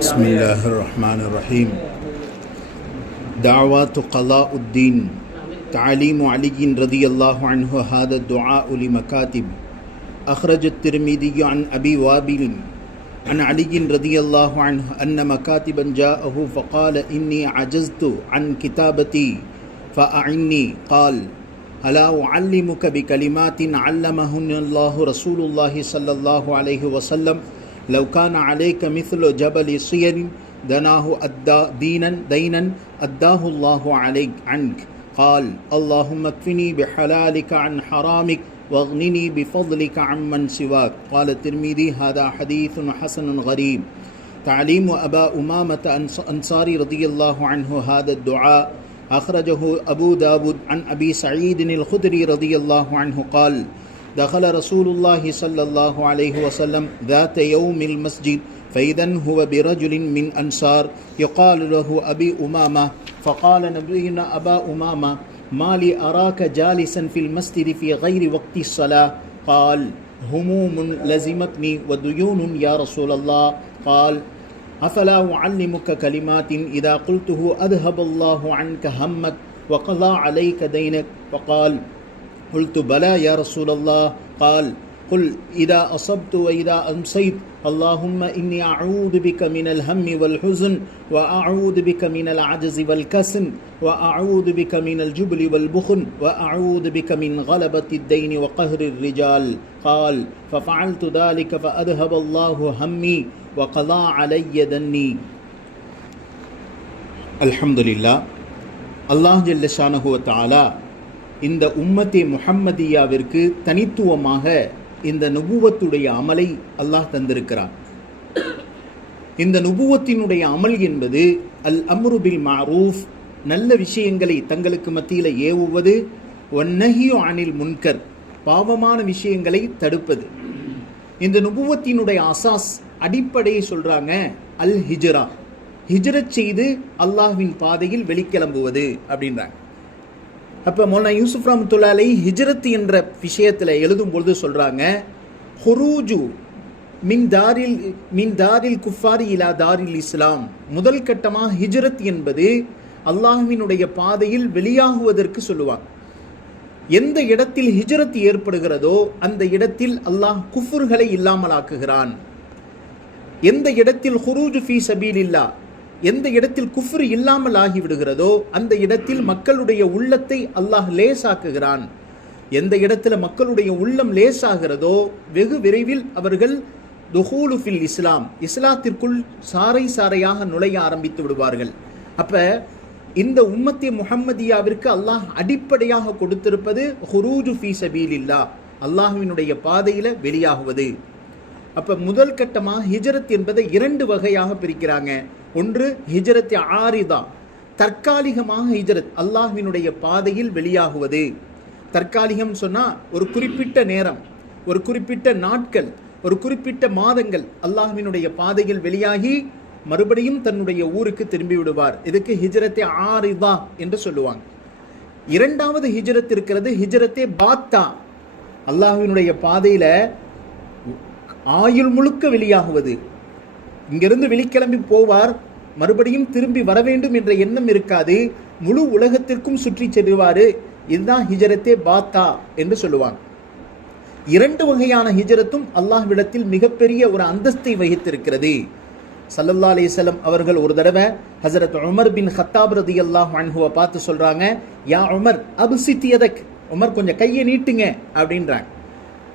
بسم الله الرحمن الرحيم. دعوات قضاء الدين. تعليم علي رضي الله عنه هذا الدعاء لمكاتب. أخرج الترمذي عن أبي وابل عن علي رضي الله عنه أن مكاتبا جاءه فقال إني عجزت عن كتابتي فأعني. قال ألا أعلمك بكلمات علمهن الله رسول الله صلى الله عليه وسلم؟ لو كان عليك مثل جبل صير دناه أدى دينا دينا أداه الله عليك عنك. قال اللهم اكفني بحلالك عن حرامك واغنني بفضلك عمن سواك. قال الترمذي هذا حديث حسن غريب. تعليم أبا أمامة أنصاري رضي الله عنه هذا الدعاء. أخرجه أبو داود عن أبي سعيد الخدري رضي الله عنه قال دخل رسول الله صلى الله عليه وسلم ذات يوم المسجد فإذا هو برجل من أنصار يقال له أبي أمامة. فقال نبينا أبا أمامة ما لي أراك جالسا في المسجد في غير وقت الصلاة. قال هموم لزمتني وديون يا رسول الله. قال أفلا أعلمك كلمات إذا قلته أذهب الله عنك همك وقضى عليك دينك؟ فقال قلت بلى يا رسول الله. قال قل إذا أصبت وإذا أمسيت اللهم إني أعوذ بك من الهم والحزن وأعوذ بك من العجز والكسل وأعوذ بك من الجبل والبخل وأعوذ بك من غلبة الدين وقهر الرجال قال ففعلت ذلك فأذهب الله همي وقضى علي دني الحمد لله அல்லாஹ் ஜல்ல ஷானஹுவ தாலா இந்த உம்மத்தே முஹம்மதியாவிற்கு தனித்துவமாக இந்த நுபுவத்துடைய அமலை அல்லாஹ் தந்திருக்கிறான். இந்த நுபுவத்தினுடைய அமல் என்பது அல் அம்ருபில் மாரூஃப் நல்ல விஷயங்களை தங்களுக்கு மத்தியில் ஏவுவது ஒன்னஹியோ அனில் முன்கர் பாவமான விஷயங்களை தடுப்பது. இந்த நுபுவத்தினுடைய அசாஸ் அடிப்படையை சொல்கிறாங்க அல் ஹிஜ்ரா. ஹிஜ்ரத் செய்து அல்லாஹ்வின் பாதையில் வெளிக்கிளம்புவது அப்படின்றாங்க. அப்போ மொல்லா யூசுப் ரஹமத்துல்லாலை ஹிஜ்ரத் என்ற விஷயத்தில் எழுதும் பொழுது சொல்கிறாங்க ஹுரூஜு மின் தாரில் மின் தாரில் குஃபாரி இலா தாரில் இஸ்லாம். முதல் கட்டமாக ஹிஜ்ரத் என்பது அல்லாஹ்வினுடைய பாதையில் வெளியாகுவதற்கு சொல்லுவாங்க. எந்த இடத்தில் ஹிஜ்ரத் ஏற்படுகிறதோ அந்த இடத்தில் அல்லாஹ் குஃபுர்களை இல்லாமலாக்குகிறான். எந்த இடத்தில் ஹுரூஜு ஃபி சபீல் இல்லா எந்த இடத்தில் குஃப்ரு இல்லாமல் ஆகிவிடுகிறதோ அந்த இடத்தில் மக்களுடைய உள்ளத்தை அல்லாஹ் லேசாக்குகிறான். எந்த இடத்துல மக்களுடைய உள்ளம் லேசாகிறதோ வெகு விரைவில் அவர்கள் துஹூலு ஃபில் இஸ்லாம் இஸ்லாத்திற்குள் சாறை சாறையாக நுழைய ஆரம்பித்து விடுவார்கள். அப்போ இந்த உம்மத்தி முஹம்மதியாவிற்கு அல்லாஹ் அடிப்படையாக கொடுத்திருப்பது ஹுரூஜு ஃபி சபீல் இல்லா அல்லாஹுவினுடைய பாதையில் வெளியாகுவது. அப்போ முதல் கட்டமாக ஹிஜரத் என்பதை இரண்டு வகையாக பிரிக்கிறாங்க. ஒன்று ஹிஜரத் ஆரிதா. தற்காலிகமாக ஹிஜரத் அல்லாஹ்வினுடைய பாதையில் வெளியாகுவது. தற்காலிகம் சொன்னால் ஒரு குறிப்பிட்ட நேரம் ஒரு குறிப்பிட்ட நாட்கள் ஒரு குறிப்பிட்ட மாதங்கள் அல்லாஹ்வினுடைய பாதையில் வெளியாகி மறுபடியும் தன்னுடைய ஊருக்கு திரும்பி விடுவார் இதுக்கு ஹிஜரத்தை ஆரிதா என்று சொல்லுவாங்க. இரண்டாவது ஹிஜரத் இருக்கிறது ஹிஜரத்தே பாத்தா. அல்லாஹ்வினுடைய பாதையில் ஆயுள் முழுக்க வெளியாகுவது. இங்கிருந்து வெளிக்கிளம்பி போவார். மறுபடியும் திரும்பி வர வேண்டும் என்ற எண்ணம் இருக்காது. முழு உலகத்திற்கும் சுற்றி செல்வார் இதுதான் ஹிஜரத்தே பாத்தா என்று சொல்லுவாங்க. இரண்டு வகையான ஹிஜரத்தும் அல்லாஹ்விடத்தில் மிகப்பெரிய ஒரு அந்தஸ்தை வகித்திருக்கிறது. சல்லல்லா அலிசல்லம் அவர்கள் ஒரு தடவை ஹசரத் உமர் பின் ஹத்தாப் ரதி அல்லாஹ் அன்ஹுவை பார்த்து சொல்றாங்க யா உமர் அபுசித்தியதக் உமர் கொஞ்சம் கையை நீட்டுங்க அப்படின்றாங்க.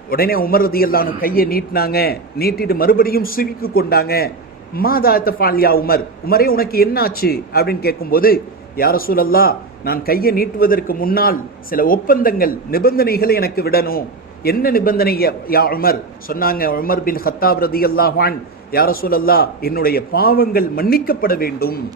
உடனே உமர் ரதி கையை நீட்டினாங்க. நீட்டிட்டு மறுபடியும் சுவிக்கு கொண்டாங்க. மாதா தஃபால் உமர் உமரே உனக்கு என்ன ஆச்சு அப்படின்னு கேட்கும்போது யார சூழல்லா நான் கையை நீட்டுவதற்கு முன்னால் சில ஒப்பந்தங்கள் நிபந்தனைகளை எனக்கு விடணும். என்ன நிபந்தனை யா உமர்? சொன்னாங்க உமர் பின் ஹத்தாப் ரதி அல்லாஹான் யார சூழல்லா என்னுடைய பாவங்கள் மன்னிக்கப்பட வேண்டும்.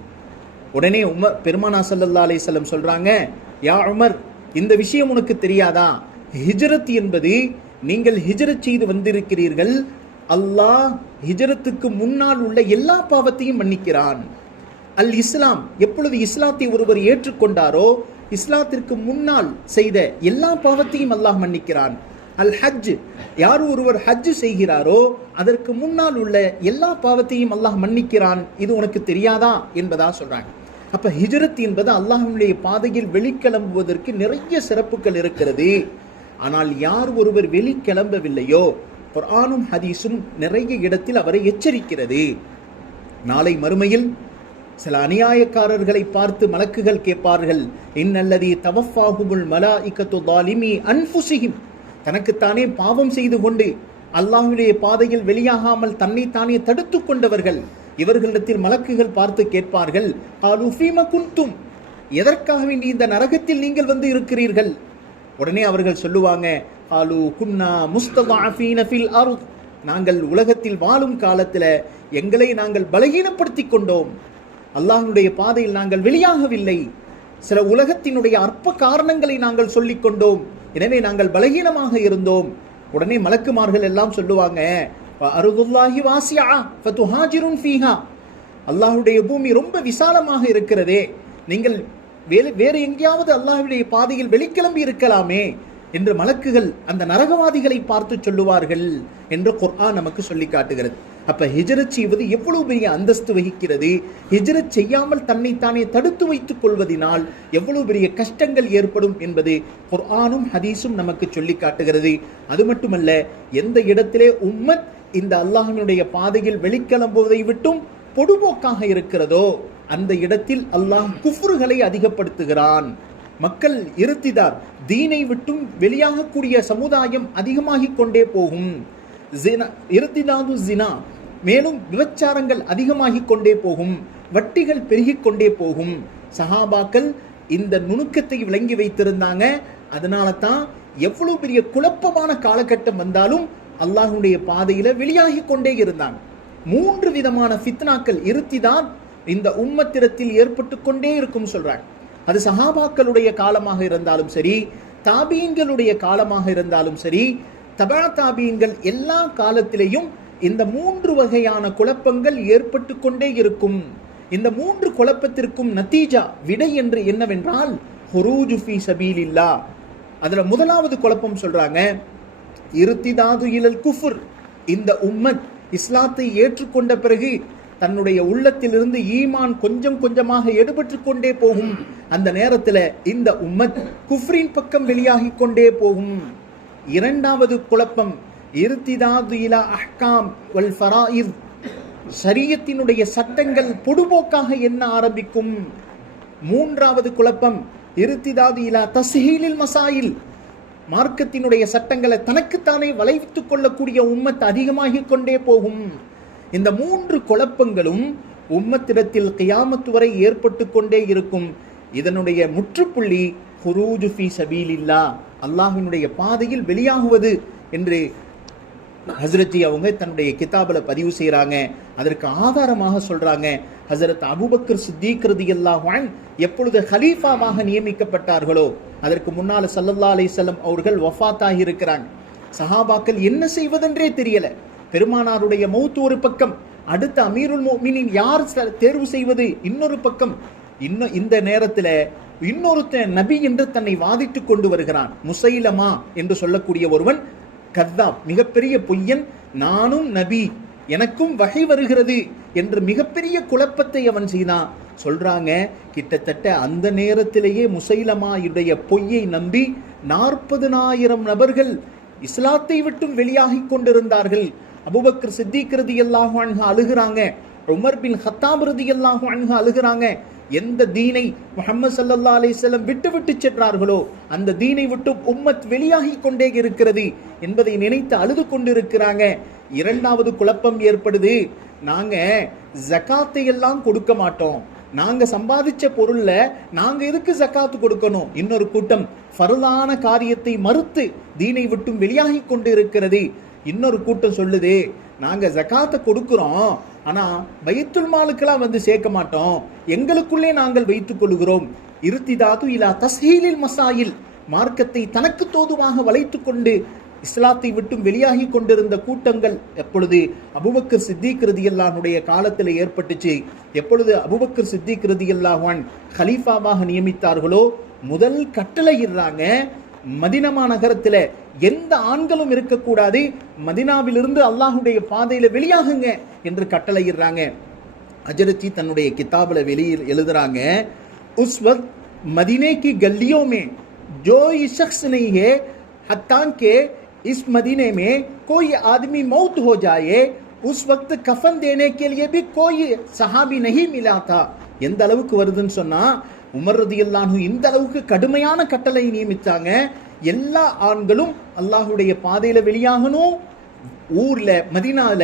உடனே உமர் பெருமானா சல்லல்லா அலிசல்லம் சொல்றாங்க யா உமர் இந்த விஷயம் உனக்கு தெரியாதா? ஹிஜரத் என்பது நீங்கள் ஹிஜரத் செய்து வந்திருக்கிறீர்கள். அல்லாஹ் ஹிஜரத்துக்கு முன்னால் உள்ள எல்லா பாவத்தையும் மன்னிக்கிறான். அல் இஸ்லாம் எப்பொழுது இஸ்லாத்தை ஒருவர் ஏற்றுக்கொண்டாரோ இஸ்லாத்திற்கு முன்னால் செய்த எல்லா பாவத்தையும் அல்லாஹ் மன்னிக்கிறான். அல் ஹஜ் யார் ஒருவர் ஹஜ் செய்கிறாரோ அதற்கு முன்னால் உள்ள எல்லா பாவத்தையும் அல்லாஹ் மன்னிக்கிறான். இது உனக்கு தெரியாதா என்பதா சொல்றாங்க. அப்ப ஹிஜ்ரத் என்பது அல்லாஹ்வினுடைய பாதையில் வெளிக்கிளம்புவதற்கு நிறைய சிறப்புகள் இருக்கிறது. ஆனால் யார் ஒருவர் வெளி கிளம்பவில்லையோ குர்ஆனும் ஹதீஸும் நிறைய இடத்தில் அவரை எச்சரிக்கிறது. நாளை மறுமையில் சில அநியாயக்காரர்களை பார்த்து மலக்குகள் கேட்பார்கள். இன்னல்லதி தவஃபாகுமுல் மலாஇக்கத்து தாலிமி அன்புசிகிம் தனக்குத்தானே பாவம் செய்து கொண்டு அல்லாஹுடைய பாதையில் வெளியாகாமல் தன்னைத்தானே தடுத்து கொண்டவர்கள். இவர்களிடத்தில் மலக்குகள் பார்த்து கேட்பார்கள் குந்தும் குன்தும். எதற்காக வேண்டி இந்த நரகத்தில் நீங்கள் வந்து இருக்கிறீர்கள்? உடனே அவர்கள் சொல்லுவாங்க ஆலு குன்னா முஸ்ததாஃபீன ஃபில் அருத். நாங்கள் உலகத்தில் வாழும் காலத்தில் எங்களை நாங்கள் பலகீனப்படுத்தி கொண்டோம். அல்லாஹனுடைய பாதையில் நாங்கள் வெளியாகவில்லை. சில உலகத்தினுடைய அற்ப காரணங்களை நாங்கள் சொல்லிக் கொண்டோம். எனவே நாங்கள் பலகீனமாக இருந்தோம். உடனே மலக்குமார்கள் எல்லாம் சொல்லுவாங்க அருதுல்லாஹி வாசியா ஃபதுஹாஜிருன் ஃபீஹா. அல்லாஹ்வுடைய பூமி ரொம்ப விசாலமாக இருக்கிறதே. நீங்கள் வேறு வேறு எங்கேயாவது அல்லாஹுடைய பாதையில் வெளிக்கிளம்பி இருக்கலாமே என்று மலக்குகள் அந்த நரகவாதிகளை பார்த்து சொல்லுவார்கள் என்று குர்ஆன் நமக்கு சொல்லி காட்டுகிறது. அப்ப ஹிஜரத் செய்வது எவ்வளவு பெரிய அந்தஸ்து வகிக்கிறது? ஹிஜரத் செய்யாமல் தன்னைத்தானே தடுத்து வைத்துக் கொள்வதனால் எவ்வளவு பெரிய கஷ்டங்கள் ஏற்படும் என்பது குர்ஆனும் ஹதீஸும் நமக்கு சொல்லி காட்டுகிறது. அது மட்டுமல்ல எந்த இடத்திலே உம்மத் இந்த அல்லாஹினுடைய பாதையில் வெளிக்கிளம்புவதை விட்டும் பொடுபோக்காக இருக்கிறதோ அந்த இடத்தில் அல்லாஹ் குஃப்ருகளை அதிகப்படுத்துகிறான். மக்கள் இருத்திதார். தீனை விட்டும் வெளியாகக்கூடிய சமுதாயம் அதிகமாகிக் கொண்டே போகும். ஜினா இருத்திதாது ஜினா. மேலும் விபச்சாரங்கள் அதிகமாகிக் கொண்டே போகும். வட்டிகள் பெருகிக் கொண்டே போகும். சஹாபாக்கள் இந்த நுணுக்கத்தை விளங்கி வைத்திருந்தாங்க. அதனால தான் எவ்வளவு பெரிய குழப்பமான காலகட்டம் வந்தாலும் அல்லாஹுடைய பாதையில வெளியாகி கொண்டே இருந்தாங்க. மூன்று விதமான ஃபித்னாக்கள் இருத்திதான் இந்த உம்மத்திரத்தில் ஏற்பட்டு கொண்டே இருக்கும் சொல்றாங்க. அது சஹாபாக்களுடைய காலமாக இருந்தாலும் சரி தாபியங்களுடைய காலமாக இருந்தாலும் சரி தபா தாபியங்கள் எல்லா காலத்திலேயும் இந்த மூன்று வகையான குழப்பங்கள் ஏற்பட்டு கொண்டே இருக்கும். இந்த மூன்று குழப்பத்திற்கும் நத்தீஜா விடை என்று என்னவென்றால் ஹுரூஜு சபீல் இல்லா அதில் முதலாவது குழப்பம் சொல்றாங்க இருத்திதாது இலல் குஃபுர். இந்த உம்மத் இஸ்லாத்தை ஏற்றுக்கொண்ட பிறகு தன்னுடைய உள்ளத்திலிருந்து ஈமான் கொஞ்சம் கொஞ்சமாக எடுபட்டு கொண்டே போகும். அந்த நேரத்தில் இந்த உம்மத் குஃப்ரின் பக்கம் வெளியாகி கொண்டே போகும். இரண்டாவது குழப்பம் இருத்திதாது இலா அஹ்காம் வல் ஃபராயித். ஷரியத்தினுடைய சட்டங்கள் பொடுபோக்காக என்ன ஆரம்பிக்கும்? மூன்றாவது குழப்பம் இருத்திதாது இலா தசீலில் மசாயில். மார்க்கத்தினுடைய சட்டங்களை தனக்குத்தானே வளைவித்துக் கொள்ளக்கூடிய உம்மத் அதிகமாகிக் கொண்டே போகும். இந்த மூன்று குழப்பங்களும் உம்மத்திடத்தில் கியாமத்து வரை ஏற்பட்டு கொண்டே இருக்கும். இதனுடைய முற்றுப்புள்ளி ஹுரூஜு ஃபி சபீலில்லா அல்லாஹினுடைய பாதையில் வெளியாகுவது என்று ஹசரத் அவங்க தன்னுடைய கிதாபில் பதிவு செய்கிறாங்க அதற்கு ஆதாரமாக சொல்கிறாங்க ஹசரத் அபுபக்கர் சித்திக் ரதியல்லாஹு எப்பொழுது ஹலீஃபாவாக நியமிக்கப்பட்டார்களோ அதற்கு முன்னால் சல்லல்லா அலிசல்லம் அவர்கள் வஃபாத்தாகி இருக்கிறாங்க. சஹாபாக்கள் என்ன செய்வதென்றே தெரியலை. பெருமானாருடைய மௌத்து ஒரு பக்கம் அடுத்த அமீருல் மோமினின் யார் ச- தேர்வு செய்வது இன்னொரு பக்கம். இன்னும் இந்த நேரத்தில் இன்னொருத்தன் நபி என்று தன்னை வாதிட்டு கொண்டு வருகிறான். முசைலமா என்று சொல்லக்கூடிய ஒருவன் கத்தாப் மிகப்பெரிய பொய்யன் நானும் நபி எனக்கும் வகை வருகிறது என்று மிகப்பெரிய குழப்பத்தை அவன் செய்தான். சொல்றாங்க கிட்டத்தட்ட அந்த நேரத்திலேயே முசைலமாயுடைய பொய்யை நம்பி நாற்பதுனாயிரம் நபர்கள் இஸ்லாத்தை விட்டும் வெளியாகிக் கொண்டிருந்தார்கள். அபுபக்கர் சித்திக் ரதியல்லாஹு அன்ஹு அழுகிறாங்க. உமர் பின் ஹத்தாப் ரதியல்லாஹு அன்ஹு அழுகிறாங்க. எந்த தீனை முஹம்மது ஸல்லல்லாஹு அலிசல்லம் விட்டு விட்டு சென்றார்களோ அந்த தீனை விட்டு உம்மத் வெளியாகி கொண்டே இருக்கிறது என்பதை நினைத்து அழுது கொண்டிருக்கிறாங்க. இரண்டாவது குழப்பம் ஏற்படுது. நாங்க ஜக்காத்தை எல்லாம் கொடுக்க மாட்டோம். நாங்க சம்பாதிச்ச பொருள்ல நாங்க எதுக்கு ஜக்காத்து கொடுக்கணும்? இன்னொரு கூட்டம் ஃபர்தான காரியத்தை மறுத்து தீனை விட்டும் வெளியாகி கொண்டு இருக்கிறது இன்னொரு கூட்டம் சொல்லுது நாங்கள் ஜகாத்தை கொடுக்குறோம் ஆனால் பைத்துல் மாலுக்கெல்லாம் வந்து சேர்க்க மாட்டோம். எங்களுக்குள்ளே நாங்கள் வைத்துக் கொள்கிறோம் இருத்திதாது இலா தஸ்ஹீலில் மசாயில் மார்க்கத்தை தனக்கு தோதுவாக வளைத்து கொண்டு இஸ்லாத்தை விட்டும் வெளியாகி கொண்டிருந்த கூட்டங்கள் எப்பொழுது அபுபக்கர் சித்திக் ரதியல்லாஹுடைய காலத்தில் ஏற்பட்டுச்சு எப்பொழுது அபுபக்கர் சித்திக் ரதியல்லாஹான் ஹலீஃபாவாக நியமித்தார்களோ முதல் கட்டளை கட்டளையிடுறாங்க மதினமா நகரத்துல எந்த ஆண்களும் இருக்கக்கூடாது மதினாவிலிருந்து அல்லாஹுடைய பாதையில வெளியாகுங்க என்று கட்டளையிடுறாங்க அஜரத்தி தன்னுடைய கிதாபில் வெளியில் எழுதுறாங்க उस वक्त मदीने की गलियों में जो ये शख्स नहीं है हत्तान के इस मदीने में कोई आदमी मौत हो जाए उस वक्त कफन देने के लिए भी कोई सहाबी नहीं मिला था எந்த அளவுக்கு வருதுன்னு சொன்னா உமர் ரதியல்லாஹு இந்த அளவுக்கு கடுமையான கட்டளை நியமித்தாங்க. எல்லா ஆண்களும் அல்லாஹுடைய பாதையில வெளியாகணும். ஊர்ல மதினால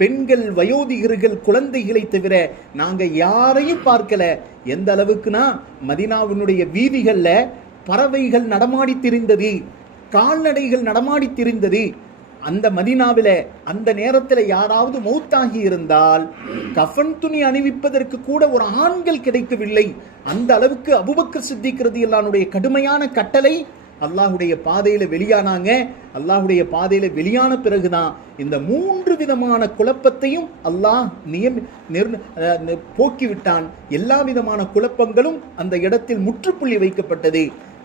பெண்கள் வயோதிகர்கள் குழந்தைகளை தவிர நாங்க யாரையும் பார்க்கல. எந்த அளவுக்குனா மதினாவினுடைய வீதிகள்ல பறவைகள் நடமாடி திரிந்தது கால்நடைகள் நடமாடி திரிந்தது அந்த மதினாவில அந்த நேரத்தில் யாராவது மௌத்தாகி இருந்தால் கஃன் துணி அணிவிப்பதற்கு கூட ஒரு ஆண்கள் கிடைக்கவில்லை. அந்த அளவுக்கு அபுபக்கர் சித்திக்கிறது எல்லாருடைய கடுமையான கட்டளை அல்லாஹுடைய பாதையில் வெளியானாங்க. அல்லாஹுடைய பாதையில் வெளியான பிறகுதான் இந்த மூன்று விதமான குழப்பத்தையும் அல்லாஹ் நியம் போக்கிவிட்டான். எல்லா விதமான குழப்பங்களும் அந்த இடத்தில் முற்றுப்புள்ளி வைக்கப்பட்டது.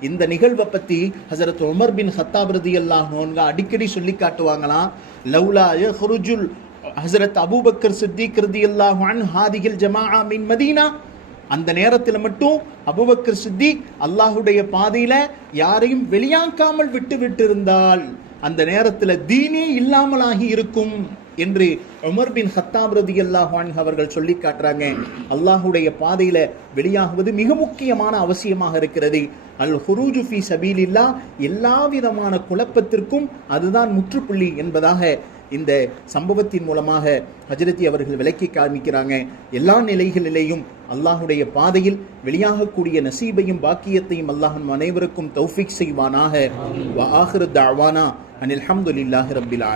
இந்த நிகழ்வை பற்றி ஹசரத் உமர் பின் ஹத்தாப் ரதி அல்லாஹோன்க அடிக்கடி சொல்லி காட்டுவாங்களாம். லவ்லா ஹுருஜுல் ஹசரத் அபூபக்கர் சித்திக் ரதி அன்ஹு ஹாதிகில் ஜமா மின் மதீனா. அந்த நேரத்தில் மட்டும் அபுபக்கர் சித்திக் அல்லாஹுடைய பாதையில் யாரையும் வெளியாக்காமல் விட்டு விட்டிருந்தால் அந்த நேரத்தில் தீனே இல்லாமலாகி இருக்கும். என்று உமர் பின் ஹத்தாப் ரதியல்லாஹு அன்ஹு அவர்கள் சொல்லி காட்டுறாங்க. அல்லாஹுடைய பாதையில வெளியாகுவது மிக முக்கியமான அவசியமாக இருக்கிறது. அல் ஹுரூஜு ஃபி சபீலில்லா எல்லா விதமான குழப்பத்திற்கும் அதுதான் முற்றுப்புள்ளி என்பதாக இந்த சம்பவத்தின் மூலமாக ஹஜரத்தி அவர்கள் விளக்கி காமிக்கிறாங்க. எல்லா நிலைகளிலேயும் அல்லாஹுடைய பாதையில் வெளியாகக்கூடிய நசீபையும் பாக்கியத்தையும் அல்லாஹன் அனைவருக்கும் தௌஃபிக் செய்வானாக. வ ஆஹிரு அனில் ஹம்துலில்லாஹி ரப்பில்